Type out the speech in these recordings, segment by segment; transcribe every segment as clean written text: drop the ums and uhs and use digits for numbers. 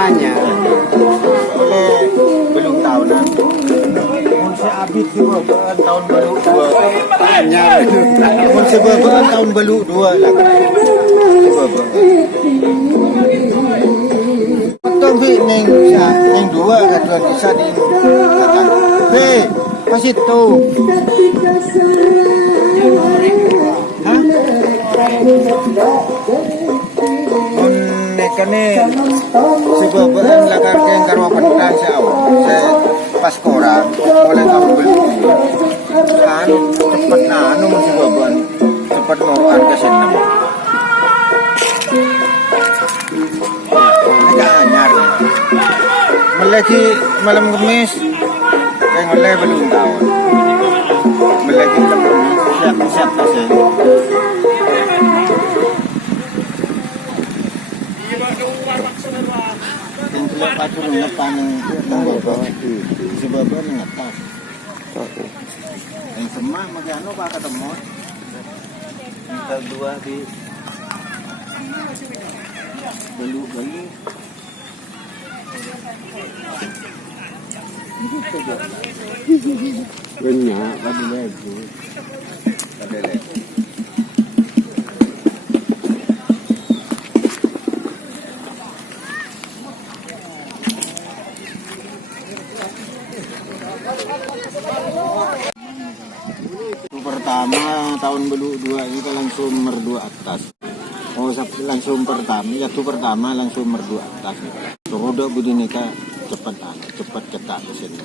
Hanya oleh belum tahunan. mun seabit sebabaan tahun baru dua. Hanya Mun sebabaan tahun baru dua lah. Sebabaan. Potong bi neng dua katuan bisa di kata. Be, kasih tu. Hah? Mun nekane sebabaan lakar keng karwa pentas saya pas koran oleh tahun baru anu cepet anu mun sebabaan cepet mau ke senam. Agak anyar. Melagi malam Kamis kayak mulai belum tahu. Melagi malam Kamis siap kasih. Yang kelihatan pacu ngetan sebabnya ngetas. Yang semua makai anu pak ketemu. Kita dua di belu. banyak pada lebu. Ada lagi. Pertama tahun belu dua ini kan langsung merdua atas. Oh langsung pertama jatuh pertama langsung merdua atas. Roda budi nikah cepat cetak ke sini.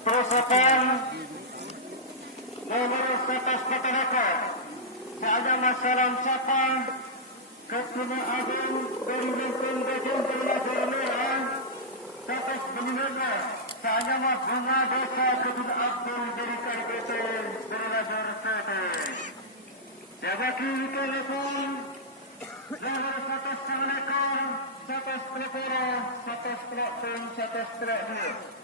Perusahaan mengurus atas masyarakat seagama salam sapa Ketua Agung dari Lempeng Gajung Perlakuan Satas Beninegara seagama bunga desa Ketua Abdul dari KPT Berlajar Sete Jabaki Telepon Zahar Satas Assalamualaikum Satas Telepora Satas Telepon Satas Telepon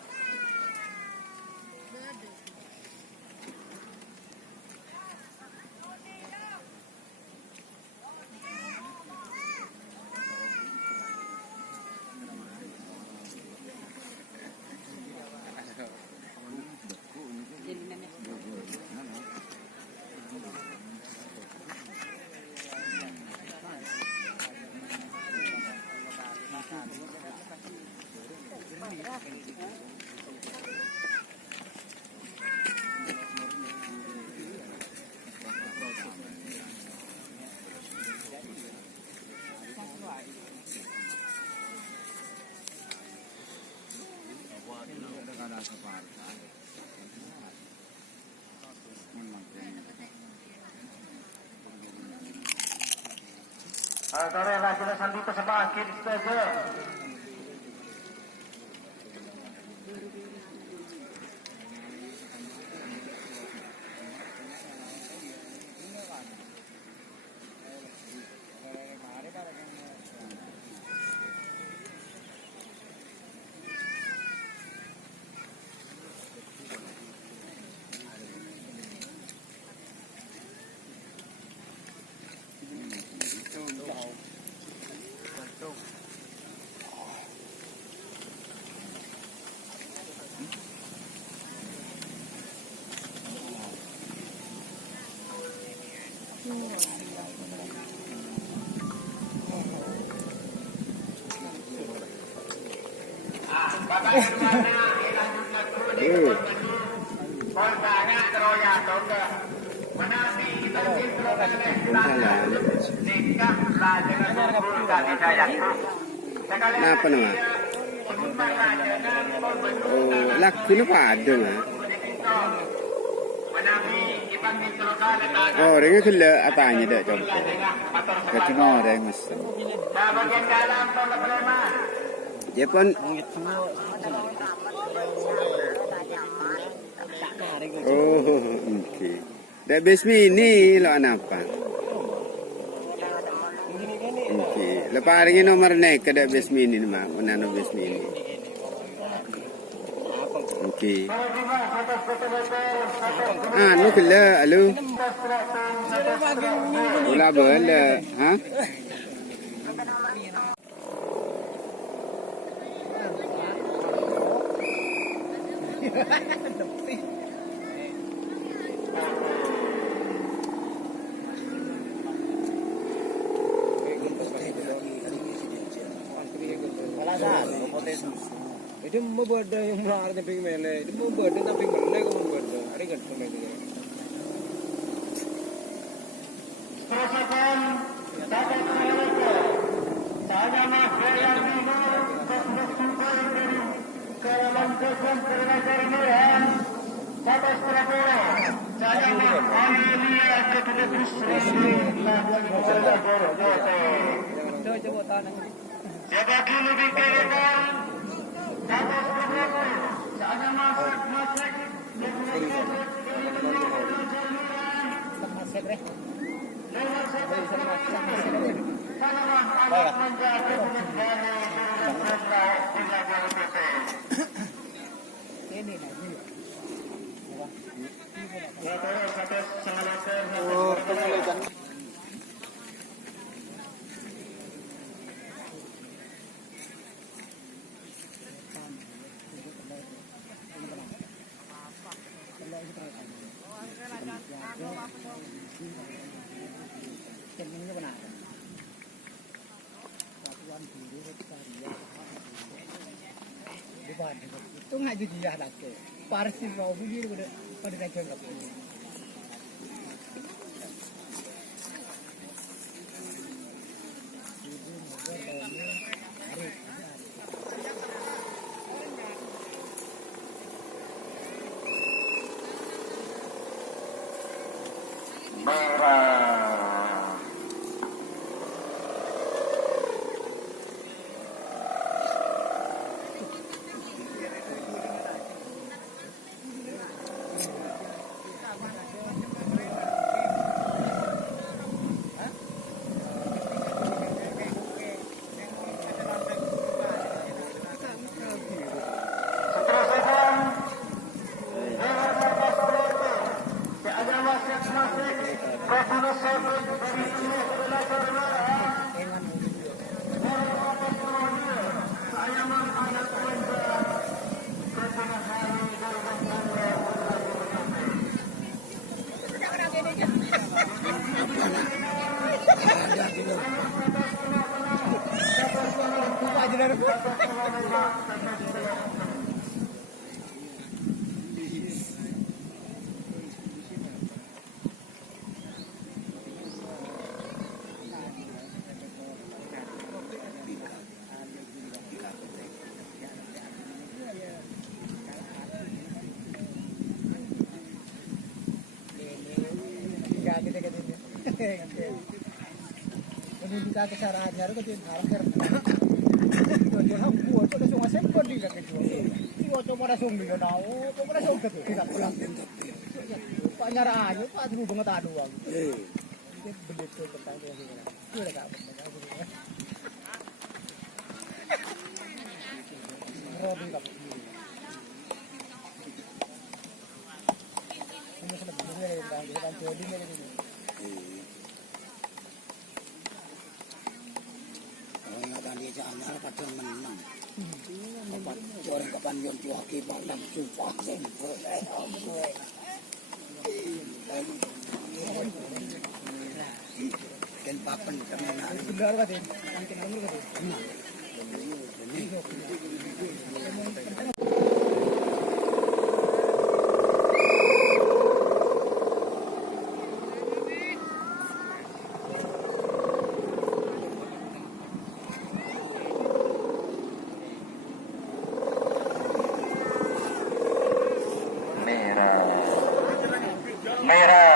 Antara lagi sandi pesepakir saja. Kenapa nama? Oh, lagu ni pada mah. Oh, dengan kela atanya dah contoh. Ketemu orang mesti. Dia pun. Oh, okey. Dah besmi ni lo apa? Okey. Lepas hari ni nomor naik ke dah besmi ni mah, mana no besmi ni. Okey. Ah, nu kela alu. Bola bola, ha? Itu mau berda yang melar tapi mele, itu mau berda tapi mele kau mau berda, ada kan sampai itu. Persiapan dapat dilakukan. Saya nak yang lima bersumpah dari dalam kesan perlawanan Bapak Prabowo. Saya nak Amelia kepada Busri Coba tanah. Jaga dulu di keretan. Bapak Prabowo. Saya masuk. Oh, pengeluaran. Itu nggak jadi jalan ke parsi mau begini pada naik kereta. Kita ke saranya ro ketin harker. Tujuan ham kuo to da sunga sem podi ka kejo. Kuo to mora sung di na o to mora sung ke tidak pulang. Pak nyara aja Pak dulu banget adu ang. Ini belit to tentang dia ni. Itu dah tak apa. Robin kap. Ini sudah begini dan jadi ni. Jangan kadang menang. Orang kapan yang cuaki malam sumpah sempur. Dan papan kemana? Benar kan? Mungkin ambil kan? merah